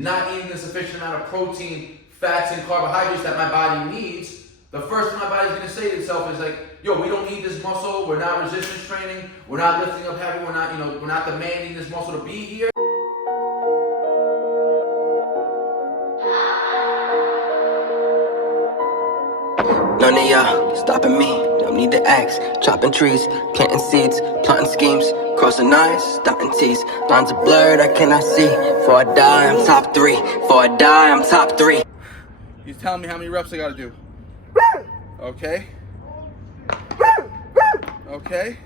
not eating the sufficient amount of protein, fats, and carbohydrates that my body needs, the first thing my body's gonna say to itself is like, yo, we don't need this muscle, we're not resistance training, we're not lifting up heavy, we're not demanding this muscle to be here. None of y'all stopping me, don't need the axe. Chopping trees, planting seeds, plotting schemes, crossing lines, dotting T's. Lines are blurred, I cannot see. Before I die, I'm top 3. Before I die, I'm top 3. He's telling me how many reps I gotta do. Okay? Okay?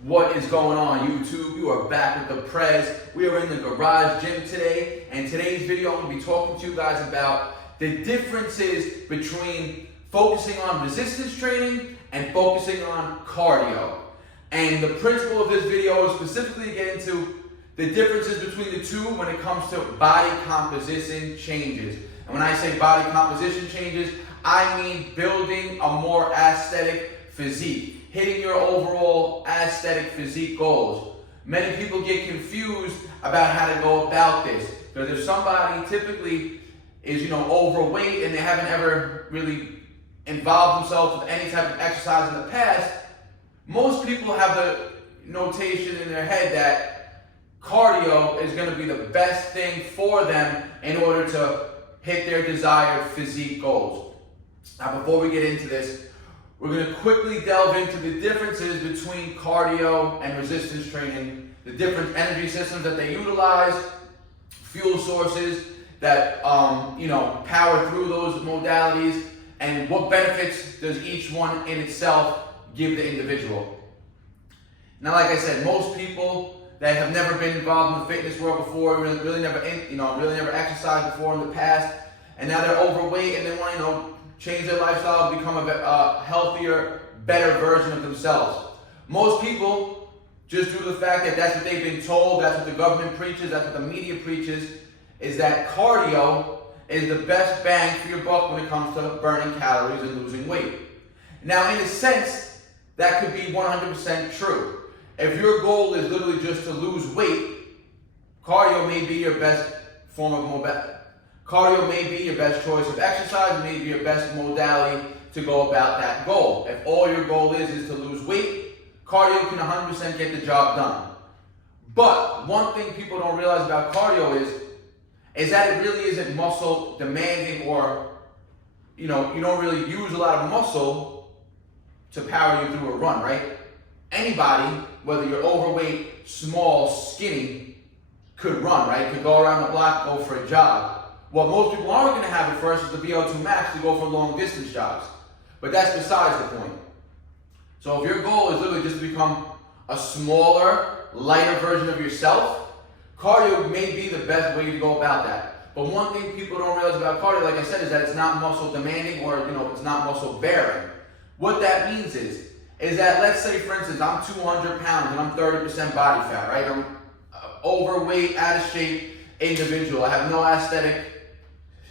What is going on, YouTube? You are back with the Prez. We are in the garage gym today, and today's video I'm gonna be talking to you guys about the differences between focusing on resistance training and focusing on cardio. And the principle of this video is specifically to get into the differences between the two when it comes to body composition changes. And when I say body composition changes, I mean building a more aesthetic physique, hitting your overall aesthetic physique goals. Many people get confused about how to go about this, because if somebody typically is, overweight and they haven't ever really involved themselves with any type of exercise in the past, most people have the notation in their head that cardio is going to be the best thing for them in order to hit their desired physique goals. Now, before we get into this, we're going to quickly delve into the differences between cardio and resistance training, the different energy systems that they utilize, fuel sources that power through those modalities, and what benefits does each one in itself give the individual. Now, like I said, most people that have never been involved in the fitness world before, really never exercised before in the past, and now they're overweight and they want to change their lifestyle and become a healthier, better version of themselves. Most people, just due to the fact that that's what they've been told, that's what the government preaches, that's what the media preaches, is that cardio is the best bang for your buck when it comes to burning calories and losing weight. Now, in a sense, that could be 100% true. If your goal is literally just to lose weight, cardio may be your best form of mobility. Cardio may be your best choice of exercise, may be your best modality to go about that goal. If all your goal is to lose weight, cardio can 100% get the job done. But one thing people don't realize about cardio is that it really isn't muscle demanding, or you don't really use a lot of muscle to power you through a run, right? Anybody, whether you're overweight, small, skinny, could run, right? Could go around the block, go for a jog. What most people aren't going to have at first is the VO2 max to go for long distance jogs. But that's besides the point. So if your goal is literally just to become a smaller, lighter version of yourself, cardio may be the best way to go about that. But one thing people don't realize about cardio, like I said, is that it's not muscle demanding, or it's not muscle bearing. What that means is that, let's say for instance, I'm 200 pounds and I'm 30% body fat, right? I'm overweight, out of shape individual. I have no aesthetic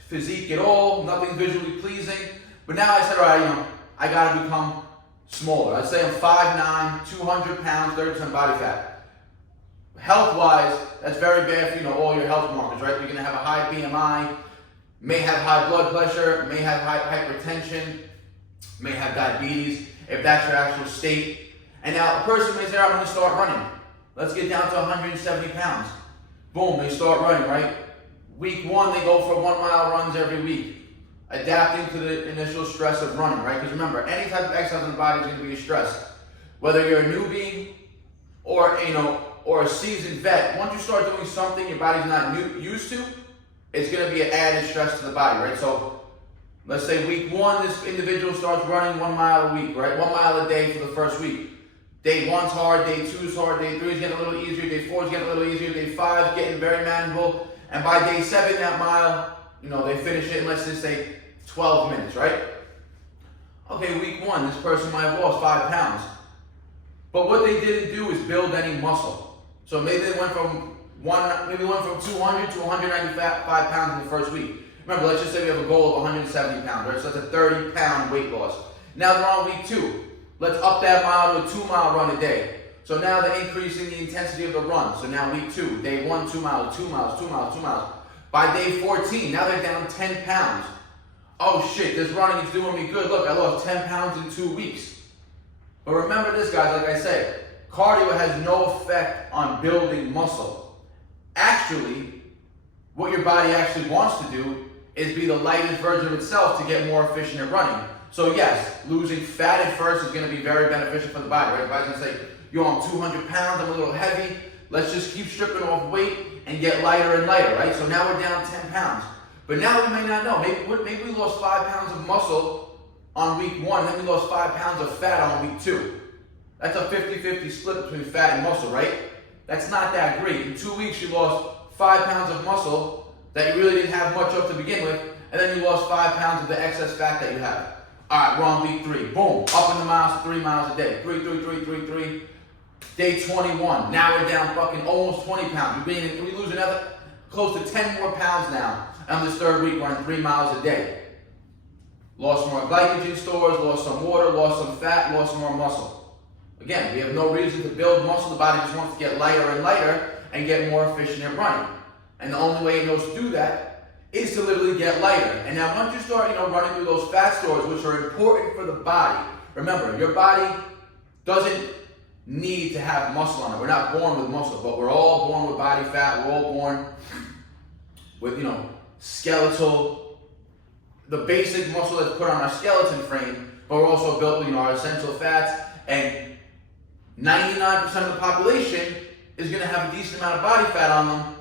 physique at all, nothing visually pleasing. But now I said, all right, I gotta become smaller. Let's say I'm 5'9", 200 pounds, 30% body fat. Health-wise, that's very bad for all your health markers, right? You're gonna have a high BMI, may have high blood pressure, may have high hypertension, may have diabetes, if that's your actual state. And now a person may say, I'm gonna start running. Let's get down to 170 pounds. Boom, they start running, right? Week 1, they go for 1 mile runs every week, adapting to the initial stress of running, right? Because remember, any type of exercise in the body is going to be a stress. Whether you're a newbie or a seasoned vet, once you start doing something your body's not used to, it's going to be an added stress to the body, right? So let's say week 1, this individual starts running 1 mile a week, right? 1 mile a day for the first week. Day 1's hard, day 2's hard, day 3's getting a little easier, day 4's getting a little easier, day 5's getting very manageable. And by day 7, that mile, they finish it in, let's just say, 12 minutes, right? Okay, week 1, this person might have lost 5 pounds. But what they didn't do is build any muscle. So maybe they went from 200 to 195 pounds in the first week. Remember, let's just say we have a goal of 170 pounds, right? So that's a 30-pound weight loss. Now they're on week 2. Let's up that mile to a 2-mile run a day. So now they're increasing the intensity of the run. So now week 2, day 1, 2 miles, 2 miles, 2 miles, 2 miles. By day 14, now they're down 10 pounds. Oh shit, this running is doing me good. Look, I lost 10 pounds in 2 weeks. But remember this, guys, like I said, cardio has no effect on building muscle. Actually, what your body actually wants to do is be the lightest version of itself to get more efficient at running. So yes, losing fat at first is going to be very beneficial for the body, right? The body's going to say, yo, I'm 200 pounds, I'm a little heavy, let's just keep stripping off weight and get lighter and lighter, right? So now we're down 10 pounds. But now we may not know, maybe we lost 5 pounds of muscle on week 1, then we lost 5 pounds of fat on week 2. That's a 50-50 split between fat and muscle, right? That's not that great. In 2 weeks, you lost 5 pounds of muscle that you really didn't have much of to begin with, and then you lost 5 pounds of the excess fat that you have. All right, we're on week 3. Boom, up in the miles, 3 miles a day. 3. Day 21, now we're down fucking almost 20 pounds. We lose another close to 10 more pounds now. On this 3rd week, running 3 miles a day. Lost more glycogen stores, lost some water, lost some fat, lost more muscle. Again, we have no reason to build muscle. The body just wants to get lighter and lighter and get more efficient at running. And the only way it knows to do that is to literally get lighter. And now once you start, running through those fat stores, which are important for the body, remember, your body doesn't need to have muscle on it. We're not born with muscle, but we're all born with body fat. We're all born with, skeletal, the basic muscle that's put on our skeleton frame, but we're also built with, our essential fats, and 99% of the population is going to have a decent amount of body fat on them,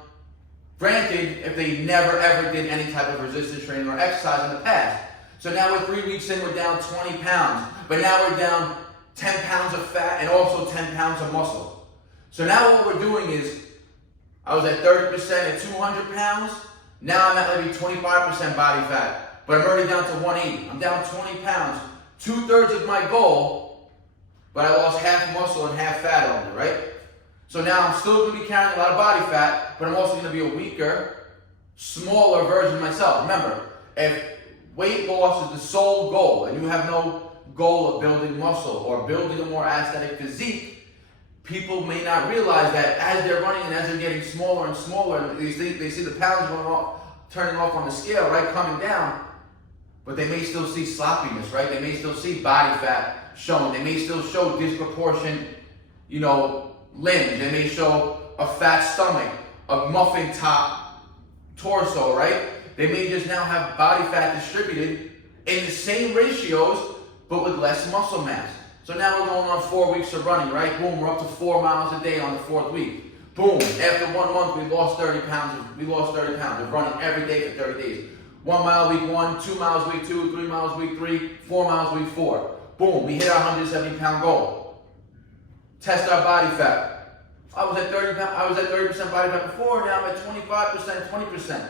granted, if they never ever did any type of resistance training or exercise in the past. So now we're 3 weeks in, we're down 20 pounds, but now we're down 10 pounds of fat and also 10 pounds of muscle. So now what we're doing is, I was at 30% at 200 pounds, now I'm at maybe 25% body fat, but I'm already down to 180. I'm down 20 pounds, 2/3 of my goal, but I lost half muscle and half fat on me, right? So now I'm still going to be carrying a lot of body fat, but I'm also going to be a weaker, smaller version of myself. Remember, if weight loss is the sole goal, and you have no goal of building muscle or building a more aesthetic physique, people may not realize that as they're running and as they're getting smaller and smaller, they see the pounds going off, turning off on the scale, right, coming down, but they may still see sloppiness, right? They may still see body fat showing. They may still show disproportionate, limbs. They may show a fat stomach, a muffin top torso, right? They may just now have body fat distributed in the same ratios, but with less muscle mass. So now we're going on 4 weeks of running, right? Boom, we're up to 4 miles a day on the 4th week. Boom, after 1 month, we lost 30 pounds. We're running every day for 30 days. 1 mile week 1, 2 miles week 2, 3 miles week 3, 4 miles week 4. Boom, we hit our 170 pound goal. Test our body fat. I was at 30% body fat before, now I'm at 25%, 20%.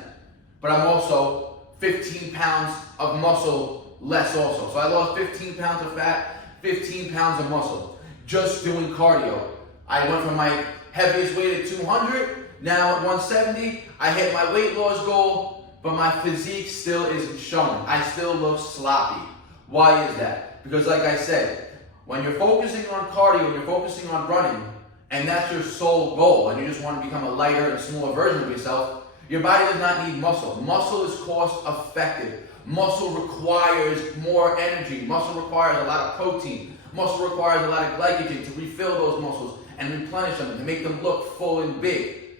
But I'm also 15 pounds of muscle less also. So I lost 15 pounds of fat, 15 pounds of muscle, just doing cardio. I went from my heaviest weight at 200, now at 170, I hit my weight loss goal, but my physique still isn't showing. I still look sloppy. Why is that? Because like I said, when you're focusing on cardio, when you're focusing on running, and that's your sole goal, and you just want to become a lighter and smaller version of yourself, your body does not need muscle. Muscle is cost effective. Muscle requires more energy. Muscle requires a lot of protein. Muscle requires a lot of glycogen to refill those muscles and replenish them, to make them look full and big.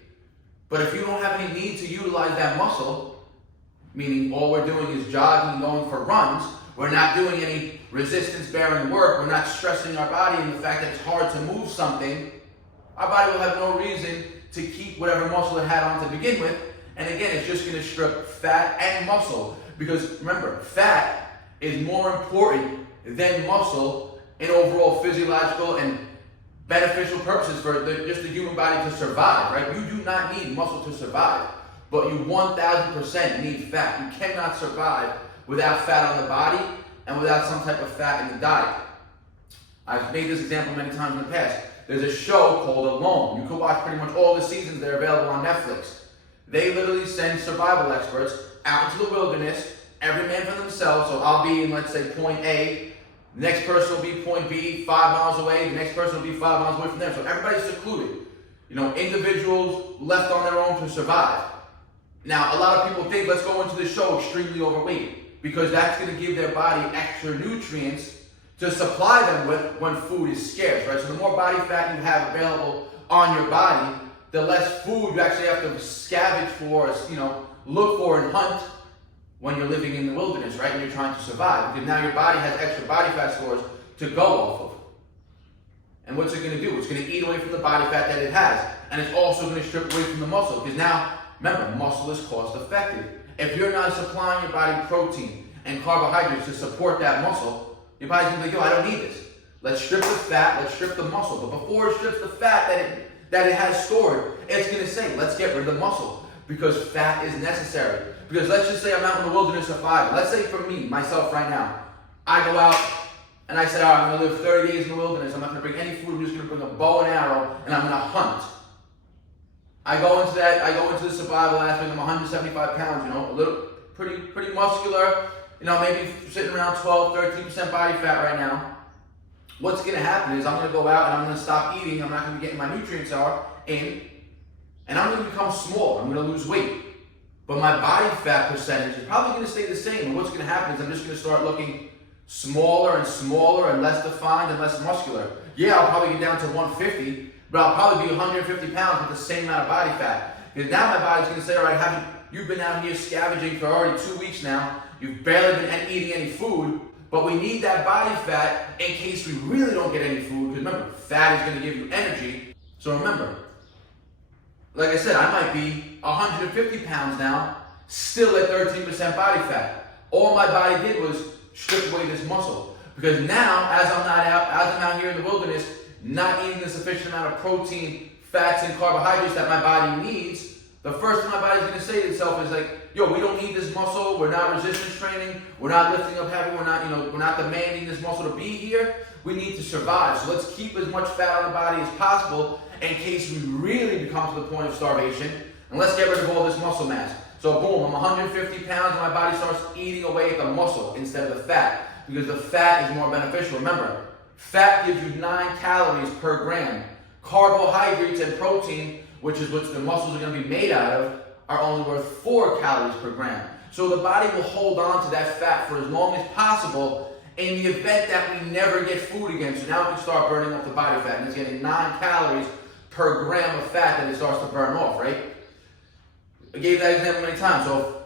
But if you don't have any need to utilize that muscle, meaning all we're doing is jogging and going for runs, we're not doing any resistance-bearing work, we're not stressing our body in the fact that it's hard to move something, our body will have no reason to keep whatever muscle it had on to begin with. And again, it's just going to strip fat and muscle. Because remember, fat is more important than muscle in overall physiological and beneficial purposes for just the human body to survive, right? You do not need muscle to survive, but you 1000% need fat. You cannot survive without fat on the body and without some type of fat in the diet. I've made this example many times in the past. There's a show called Alone. You can watch pretty much all the seasons. They're available on Netflix. They literally send survival experts out into the wilderness, every man for themselves. So I'll be in, let's say, point A. The next person will be point B, 5 miles away. The next person will be 5 miles away from there. So everybody's secluded. Individuals left on their own to survive. Now, a lot of people think, let's go into the show extremely overweight, because that's going to give their body extra nutrients to supply them with when food is scarce, right? So the more body fat you have available on your body, the less food you actually have to scavenge for, look for and hunt when you're living in the wilderness, right? And you're trying to survive, because now your body has extra body fat stores to go off of. And what's it going to do? It's going to eat away from the body fat that it has, and it's also going to strip away from the muscle, because now, remember, muscle is cost effective. If you're not supplying your body protein and carbohydrates to support that muscle, your body's going to be like, yo, I don't need this. Let's strip the fat, let's strip the muscle. But before it strips the fat that it has stored, it's going to say, let's get rid of the muscle, because fat is necessary. Because let's just say I'm out in the wilderness surviving. Let's say for me, myself right now, I go out and I said, all right, I'm going to live 30 days in the wilderness. I'm not going to bring any food. I'm just going to bring a bow and arrow, and I'm going to hunt. I go into the survival aspect. I'm 175 pounds, a little, pretty muscular, maybe sitting around 12, 13% body fat right now. What's going to happen is I'm going to go out and I'm going to stop eating. I'm not going to be getting my nutrients in, and I'm going to become small. I'm going to lose weight. But my body fat percentage is probably going to stay the same. And what's going to happen is I'm just going to start looking smaller and smaller and less defined and less muscular. Yeah, I'll probably get down to 150, but I'll probably be 150 pounds with the same amount of body fat. Because now my body's going to say, all right, you've been out here scavenging for already 2 weeks now. You've barely been eating any food, but we need that body fat in case we really don't get any food. Because remember, fat is going to give you energy. So remember, like I said, I might be 150 pounds now, still at 13% body fat. All my body did was strip away this muscle. Because now, as I'm out here in the wilderness, not eating the sufficient amount of protein, fats, and carbohydrates that my body needs, the first thing my body's going to say to itself is like, yo, we don't need this muscle, we're not resistance training, we're not lifting up heavy, we're not demanding this muscle to be here, we need to survive. So let's keep as much fat on the body as possible in case we really become to the point of starvation, and let's get rid of all this muscle mass. So boom, I'm 150 pounds and my body starts eating away at the muscle instead of the fat, because the fat is more beneficial. Remember, fat gives you 9 calories per gram. Carbohydrates and protein, which is what the muscles are going to be made out of, are only worth 4 calories per gram. So the body will hold on to that fat for as long as possible in the event that we never get food again. So now we can start burning off the body fat, and it's getting 9 calories per gram of fat that it starts to burn off, right? I gave that example many times. So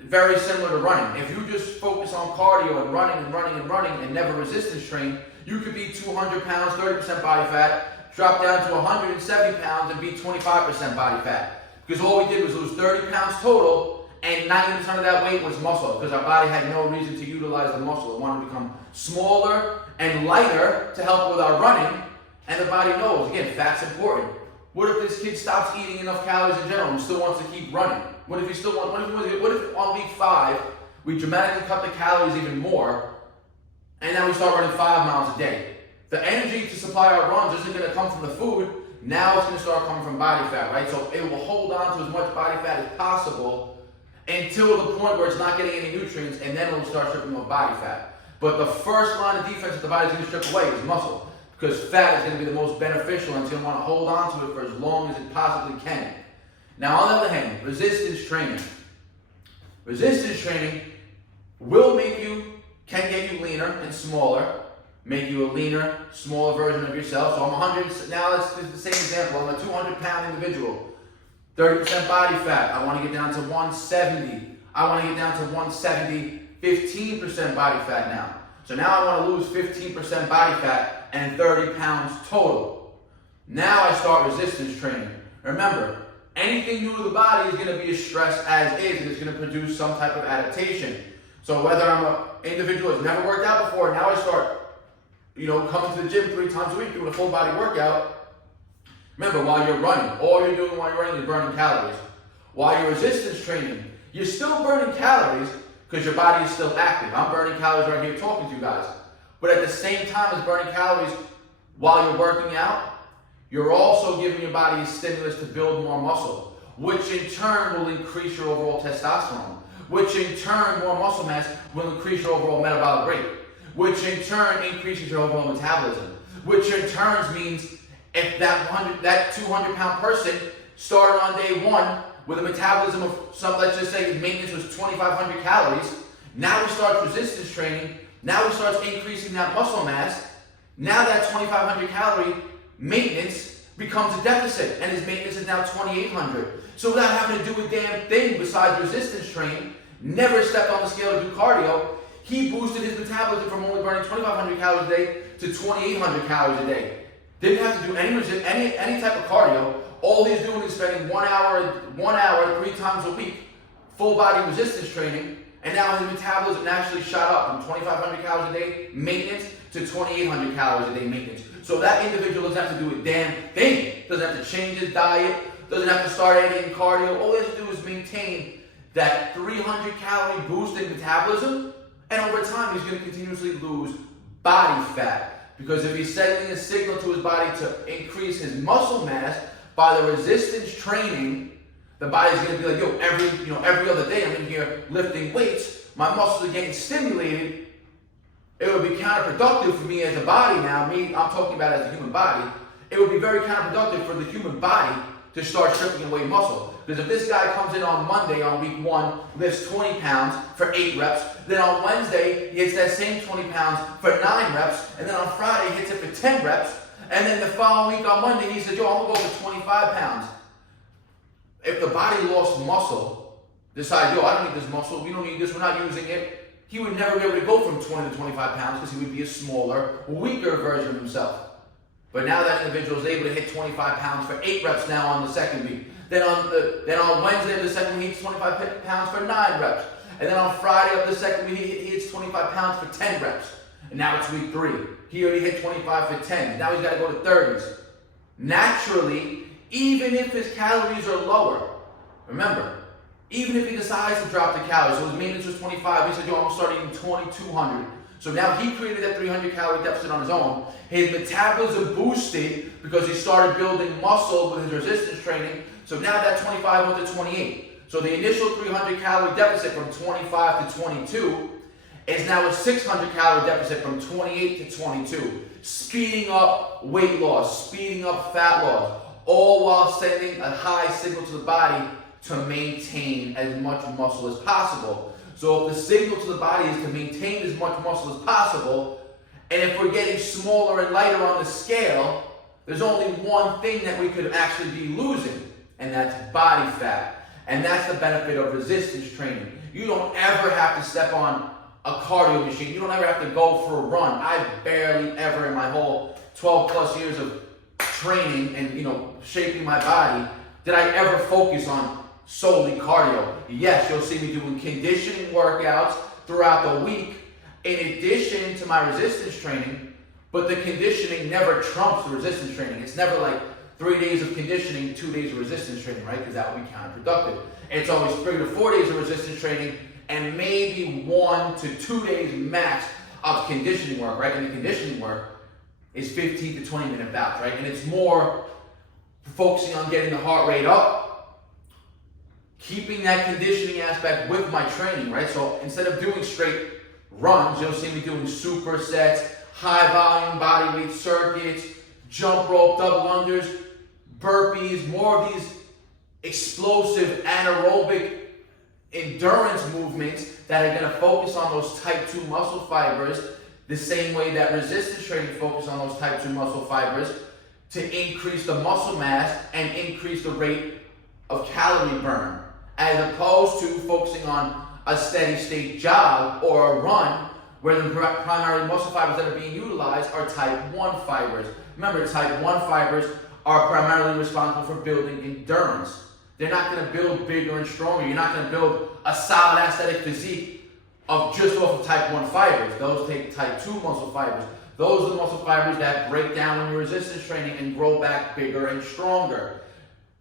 very similar to running. If you just focus on cardio and running and never resistance train, you could be 200 pounds, 30% body fat, drop down to 170 pounds and be 25% body fat. Because all we did was lose 30 pounds total, and 90% of that weight was muscle, because our body had no reason to utilize the muscle. It wanted to become smaller and lighter to help with our running, and the body knows, again, fat's important. What if this kid stops eating enough calories in general and still wants to keep running? What if on week 5, we dramatically cut the calories even more, and now we start running 5 miles a day? The energy to supply our runs isn't going to come from the food. Now it's going to start coming from body fat, right? So it will hold on to as much body fat as possible until the point where it's not getting any nutrients, and then it'll start stripping of body fat. But the first line of defense that the body's going to strip away is muscle, because fat is going to be the most beneficial, and it's going to want to hold on to it for as long as it possibly can. Now, on the other hand, resistance training. Resistance training can get you leaner and smaller, make you a leaner, smaller version of yourself. So I'm 100, now let's do the same example. I'm a 200-pound individual, 30% body fat. I want to get down to 170. I want to get down to 170, 15% body fat now. So now I want to lose 15% body fat and 30 pounds total. Now I start resistance training. Remember, anything new to the body is going to be as stressed as is, and it's going to produce some type of adaptation. So whether I'm an individual that's never worked out before, now I start coming to the gym 3 times a week, doing a full body workout. Remember, while you're running, all you're doing while you're running is burning calories. While you're resistance training, you're still burning calories because your body is still active. I'm burning calories right here talking to you guys. But at the same time as burning calories while you're working out, you're also giving your body a stimulus to build more muscle, which in turn will increase your overall testosterone, which in turn, more muscle mass will increase your overall metabolic rate, which in turn increases your overall metabolism, which in turn means if that 200-pound person started on day 1 with a metabolism of some, let's just say maintenance was 2,500 calories. Now he starts resistance training. Now he starts increasing that muscle mass. Now that 2,500 calorie maintenance becomes a deficit, and his maintenance is now 2,800. So without having to do a damn thing besides resistance training, never stepped on the scale to do cardio, he boosted his metabolism from only burning 2,500 calories a day to 2,800 calories a day. Didn't have to do any type of cardio. All he's doing is spending 1 hour 3 times a week, full body resistance training, and now his metabolism naturally shot up from 2,500 calories a day maintenance to 2,800 calories a day maintenance. So that individual doesn't have to do a damn thing. Doesn't have to change his diet, doesn't have to start adding cardio. All he has to do is maintain that 300 calorie boosting metabolism, and over time he's going to continuously lose body fat. Because if he's sending a signal to his body to increase his muscle mass by the resistance training, the body's going to be like, yo, every other day I'm in here lifting weights, my muscles are getting stimulated. It would be counterproductive for me as a body now. I'm talking about as a human body. It would be very counterproductive for the human body to start stripping away muscle. Because if this guy comes in on Monday on week 1, lifts 20 pounds for 8 reps, then on Wednesday he hits that same 20 pounds for 9 reps, and then on Friday he hits it for 10 reps, and then the following week on Monday he says, yo, I'm gonna go for 25 pounds. If the body lost muscle, decided, yo, I don't need this muscle, we don't need this, we're not using it, he would never be able to go from 20 to 25 pounds because he would be a smaller, weaker version of himself. But now that individual is able to hit 25 pounds for 8 reps now on the second week. Then on Wednesday of the second week, he hits 25 pounds for 9 reps. And then on Friday of the second week, he hits 25 pounds for 10 reps. And now it's week 3. He already hit 25 for 10. Now he's got to go to 30s. Naturally, even if his calories are lower, remember, even if he decides to drop the calories, so his maintenance was 25, he said, yo, I'm going to start eating 2,200. So now he created that 300 calorie deficit on his own. His metabolism boosted because he started building muscle with his resistance training. So now that 25 went to 28. So the initial 300 calorie deficit from 25 to 22 is now a 600 calorie deficit from 28 to 22. Speeding up weight loss, speeding up fat loss, all while sending a high signal to the body to maintain as much muscle as possible. So if the signal to the body is to maintain as much muscle as possible, and if we're getting smaller and lighter on the scale, there's only one thing that we could actually be losing, and that's body fat. And that's the benefit of resistance training. You don't ever have to step on a cardio machine. You don't ever have to go for a run. I barely ever in my whole 12 plus years of training and shaping my body did I ever focus on solely cardio. Yes, you'll see me doing conditioning workouts throughout the week in addition to my resistance training, but the conditioning never trumps the resistance training. It's never like 3 days of conditioning, 2 days of resistance training, right? Because that would be counterproductive. It's always 3 to 4 days of resistance training and maybe 1 to 2 days max of conditioning work, right? And the conditioning work is 15 to 20 minute bouts, right? And it's more focusing on getting the heart rate up, keeping that conditioning aspect with my training, right? So instead of doing straight runs, you'll see me doing supersets, high volume body weight circuits, jump rope, double unders, burpees, more of these explosive anaerobic endurance movements that are going to focus on those type 2 muscle fibers the same way that resistance training focuses on those type 2 muscle fibers to increase the muscle mass and increase the rate of calorie burn, as opposed to focusing on a steady state jog or a run where the primary muscle fibers that are being utilized are type 1 fibers. Remember, type 1 fibers are primarily responsible for building endurance. They're not going to build bigger and stronger. You're not going to build a solid aesthetic physique just off of type 1 fibers. Those take type 2 muscle fibers. Those are the muscle fibers that break down when you're resistance training and grow back bigger and stronger.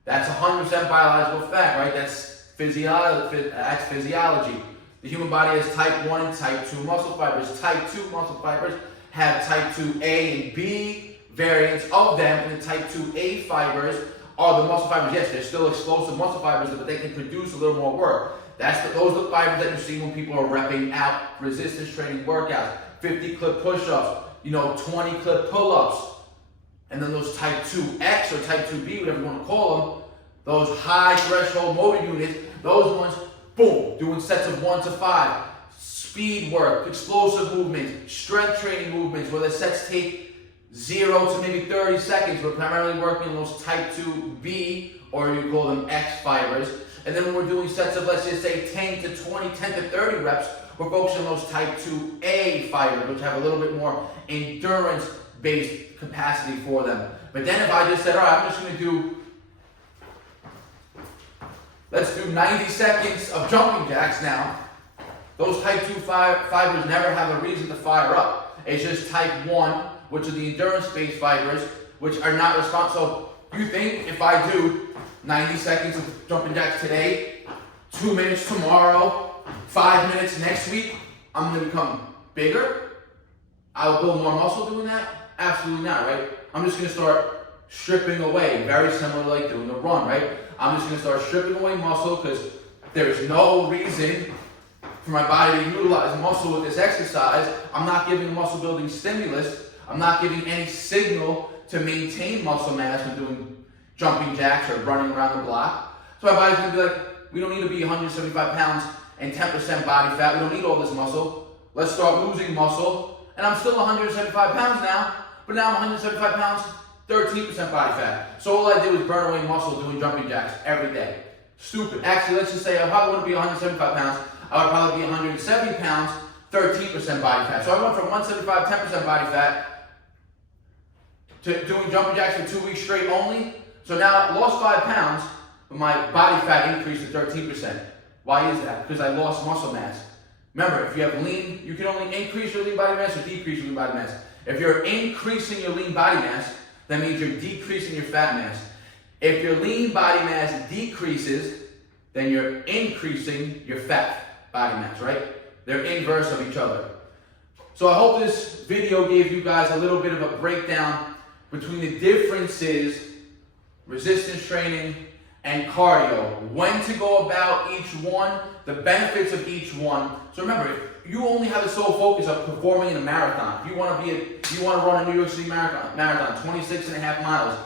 That's 100% biological fact, right? That's physiology. The human body has type 1 and type 2 muscle fibers. Type 2 muscle fibers have type 2A and B variants of them, and the type 2A fibers are the muscle fibers. Yes, they're still explosive muscle fibers, but they can produce a little more work. Those are the fibers that you see when people are repping out resistance training workouts. 50 clip push-ups, 20 clip pull-ups. And then those type 2X or type 2B, whatever you want to call them, Those high threshold motor units, those ones, boom, doing sets of 1 to 5. Speed work, explosive movements, strength training movements, where the sets take 0 to maybe 30 seconds. We're primarily working on those type 2B, or you call them X fibers. And then when we're doing sets of, let's just say 10 to 20, 10 to 30 reps, we're focusing on those type 2A fibers, which have a little bit more endurance-based capacity for them. But then if I just said, all right, I'm just going to do, let's do 90 seconds of jumping jacks now. Those type 2 fibers never have a reason to fire up. It's just type 1, which are the endurance-based fibers, which are not responsible. So you think if I do 90 seconds of jumping jacks today, 2 minutes tomorrow, 5 minutes next week, I'm going to become bigger? I'll build more muscle doing that? Absolutely not, right? I'm just going to start stripping away, very similar to like doing a run, right? I'm just going to start stripping away muscle because there's no reason for my body to utilize muscle with this exercise. I'm not giving a muscle building stimulus. I'm not giving any signal to maintain muscle mass when doing jumping jacks or running around the block. So my body's going to be like, we don't need to be 175 pounds and 10% body fat. We don't need all this muscle. Let's start losing muscle. And I'm still 175 pounds now, but now I'm 175 pounds, 13% body fat. So all I did was burn away muscle doing jumping jacks every day. Stupid. Actually, let's just say I probably wouldn't be 175 pounds. I would probably be 170 pounds, 13% body fat. So I went from 175, 10% body fat to doing jumping jacks for 2 weeks straight only. So now I lost 5 pounds, but my body fat increased to 13%. Why is that? Because I lost muscle mass. Remember, if you have lean, you can only increase your lean body mass or decrease your lean body mass. If you're increasing your lean body mass, that means you're decreasing your fat mass. If your lean body mass decreases, then you're increasing your fat body mass, right? They're inverse of each other. So I hope this video gave you guys a little bit of a breakdown between the differences, resistance training and cardio, when to go about each one, the benefits of each one. So remember, if you only have the sole focus of performing in a marathon, if you want to run a New York City marathon, 26 and a half miles,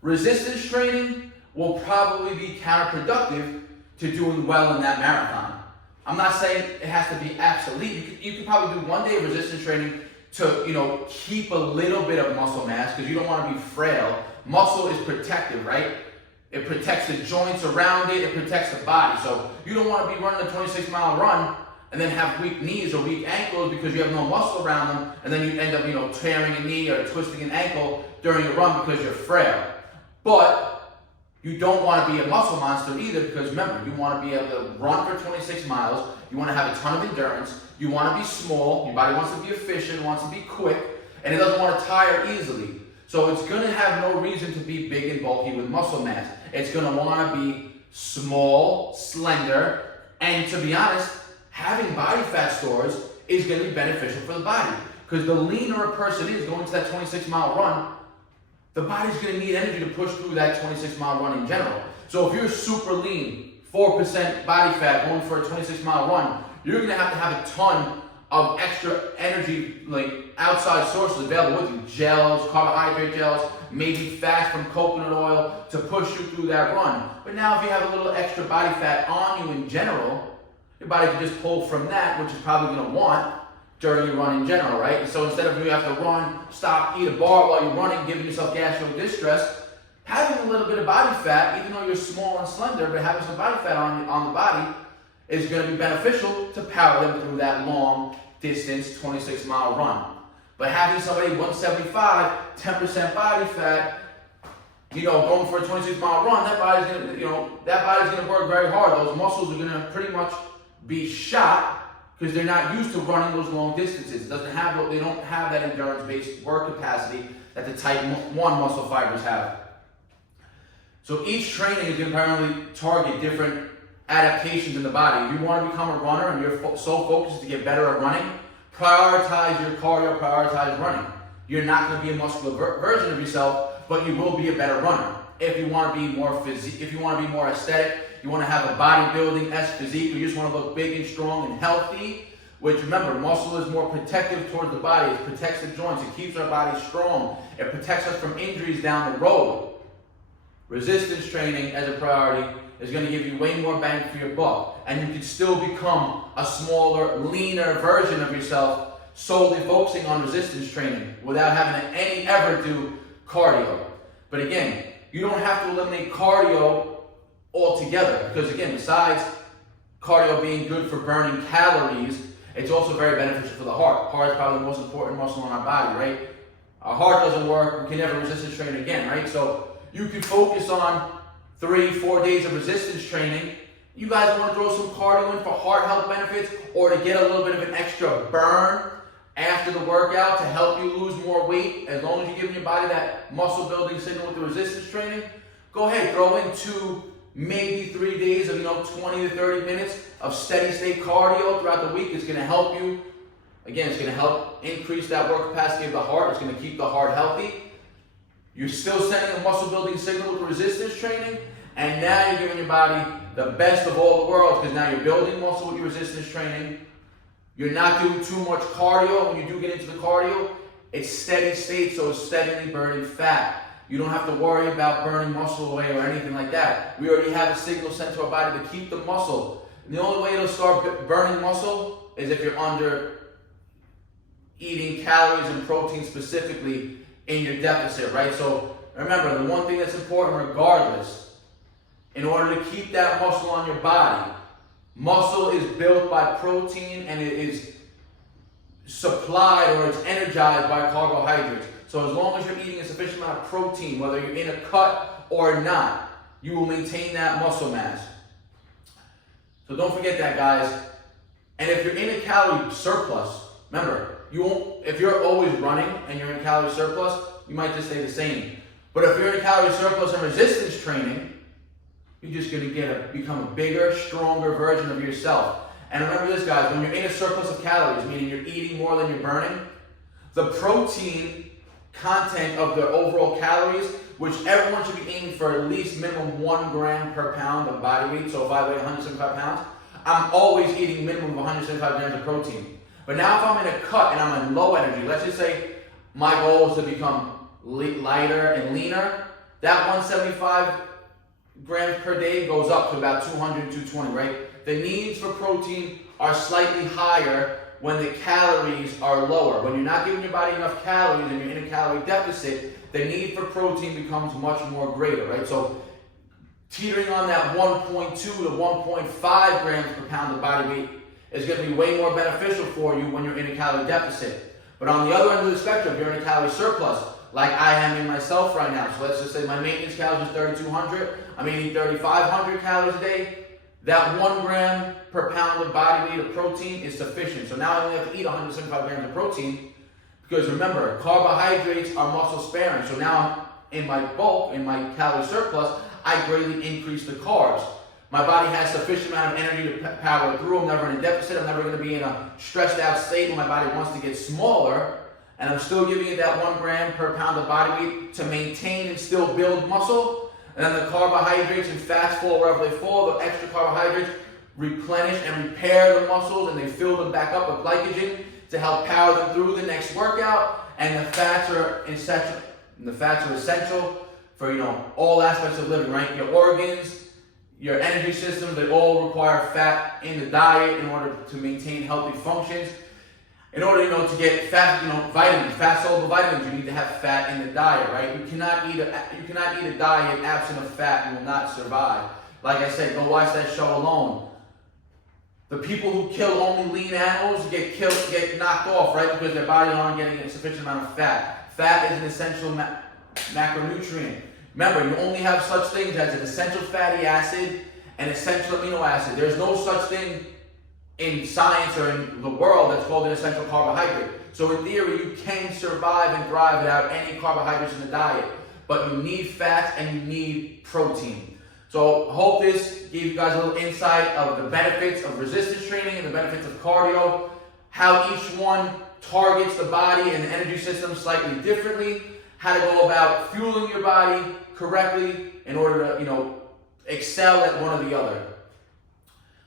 resistance training will probably be counterproductive to doing well in that marathon. I'm not saying it has to be absolute. You could probably do 1 day of resistance training to, keep a little bit of muscle mass because you don't want to be frail. Muscle is protective, right? It protects the joints around it. It protects the body. So you don't want to be running a 26-mile run and then have weak knees or weak ankles because you have no muscle around them, and then you end up, tearing a knee or twisting an ankle during a run because you're frail. But you don't want to be a muscle monster either because remember, you want to be able to run for 26 miles. You want to have a ton of endurance. You want to be small. Your body wants to be efficient, wants to be quick, and it doesn't want to tire easily. So it's going to have no reason to be big and bulky with muscle mass. It's going to want to be small, slender, and to be honest, having body fat stores is going to be beneficial for the body. Because the leaner a person is going to that 26-mile run, the body's going to need energy to push through that 26-mile run in general. So if you're super lean, 4% body fat going for a 26-mile run, you're going to have a ton of extra energy, like outside sources available with you. Gels, carbohydrate gels, maybe fats from coconut oil to push you through that run. But now if you have a little extra body fat on you in general, your body can just pull from that, which is probably going to want during your run in general, right? So instead of you have to run, stop, eat a bar while you're running, giving yourself gastro distress, having a little bit of body fat, even though you're small and slender, but having some body fat on the body is going to be beneficial to power them through that long distance 26-mile run. But having somebody 175, 10% body fat, going for a 26-mile run, that body's going to work very hard. Those muscles are going to pretty much be shot because they're not used to running those long distances. They don't have that endurance-based work capacity that the type 1 muscle fibers have. So each training is going to primarily target different adaptations in the body. If you want to become a runner and your sole focus is to get better at running, prioritize your cardio, prioritize running. You're not going to be a muscular version of yourself, but you will be a better runner. If you want to be more physique, if you want to be more aesthetic, you want to have a bodybuilding-esque physique, you just want to look big and strong and healthy, which remember, muscle is more protective towards the body. It protects the joints. It keeps our body strong. It protects us from injuries down the road. resistance training as a priority is going to give you way more bang for your buck. And you can still become a smaller, leaner version of yourself solely focusing on resistance training without having to ever do cardio. But again, you don't have to eliminate cardio altogether because again, besides cardio being good for burning calories, it's also very beneficial for the heart. Heart is probably the most important muscle in our body, right? Our heart doesn't work, we can never resistance train again, right? So you can focus on 3-4 days of resistance training. You guys want to throw some cardio in for heart health benefits or to get a little bit of an extra burn after the workout to help you lose more weight, as long as you're giving your body that muscle building signal with the resistance training, go ahead, throw in 2, maybe 3 days of 20 to 30 minutes of steady state cardio throughout the week. It's going to help you. Again, it's going to help increase that work capacity of the heart. It's going to keep the heart healthy. You're still sending a muscle building signal with the resistance training, and now you're giving your body the best of all the worlds because now you're building muscle with your resistance training. You're not doing too much cardio. When you do get into the cardio, it's steady state, so it's steadily burning fat. You don't have to worry about burning muscle away or anything like that. We already have a signal sent to our body to keep the muscle. And the only way it'll start burning muscle is if you're under eating calories and protein specifically in your deficit, right? So remember, the one thing that's important regardless, in order to keep that muscle on your body, muscle is built by protein and it is supplied or it's energized by carbohydrates. So as long as you're eating a sufficient amount of protein, whether you're in a cut or not, you will maintain that muscle mass. So don't forget that, guys. And if you're in a calorie surplus, remember, you won't, if you're always running and you're in calorie surplus, you might just stay the same. But if you're in a calorie surplus and resistance training, you're just going to become a bigger, stronger version of yourself. And remember this, guys, when you're in a surplus of calories, meaning you're eating more than you're burning, the protein content of the overall calories, which everyone should be aiming for at least minimum 1 gram per pound of body weight. So if I weigh 175 pounds, I'm always eating minimum of 175 grams of protein. But now if I'm in a cut and I'm in low energy, let's just say my goal is to become lighter and leaner, that 175 grams per day goes up to about 200, 220, right? The needs for protein are slightly higher when the calories are lower. When you're not giving your body enough calories and you're in a calorie deficit, the need for protein becomes much more greater, right? So teetering on that 1.2 to 1.5 grams per pound of body weight is going to be way more beneficial for you when you're in a calorie deficit. But on the other end of the spectrum, if you're in a calorie surplus, like I am in myself right now, so let's just say my maintenance calories is 3,200, I'm eating 3,500 calories a day, that 1 gram per pound of body weight of protein is sufficient. So now I only have to eat 175 grams of protein because remember, carbohydrates are muscle sparing. So now in my bulk, in my calorie surplus, I greatly increase the carbs. My body has sufficient amount of energy to power through. I'm never in a deficit. I'm never going to be in a stressed out state when my body wants to get smaller. And I'm still giving it that 1 gram per pound of body weight to maintain and still build muscle. And then the carbohydrates and fats fall wherever they fall. The extra carbohydrates replenish and repair the muscles, and they fill them back up with glycogen to help power them through the next workout. And the fats are essential. For all aspects of living, right? Your organs, your energy systems, they all require fat in the diet in order to maintain healthy functions. In order, to get fat, vitamins, fat-soluble vitamins, you need to have fat in the diet, right? You cannot eat a diet absent of fat. You will not survive. Like I said, go watch that show Alone. The people who kill only lean animals get knocked off, right? Because their bodies aren't getting a sufficient amount of fat. Fat is an essential macronutrient. Remember, you only have such things as an essential fatty acid and essential amino acid. There's no such thing in science or in the world that's called an essential carbohydrate. So in theory, you can survive and thrive without any carbohydrates in the diet. But you need fats and you need protein. So I hope this gave you guys a little insight of the benefits of resistance training and the benefits of cardio, how each one targets the body and the energy system slightly differently, how to go about fueling your body correctly in order to, excel at one or the other.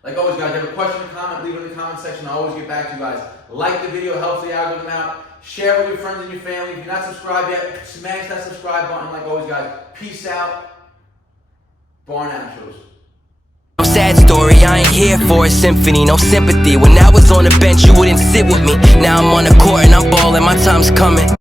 Like always, guys, if you have a question or comment, leave it in the comment section. I'll always get back to you guys. Like the video, helps the algorithm out. Share with your friends and your family. If you're not subscribed yet, smash that subscribe button. Like always, guys, peace out. Barnaturals. No sad story, I ain't here for a symphony, no sympathy. When I was on the bench, you wouldn't sit with me. Now I'm on the court and I'm balling, my time's coming.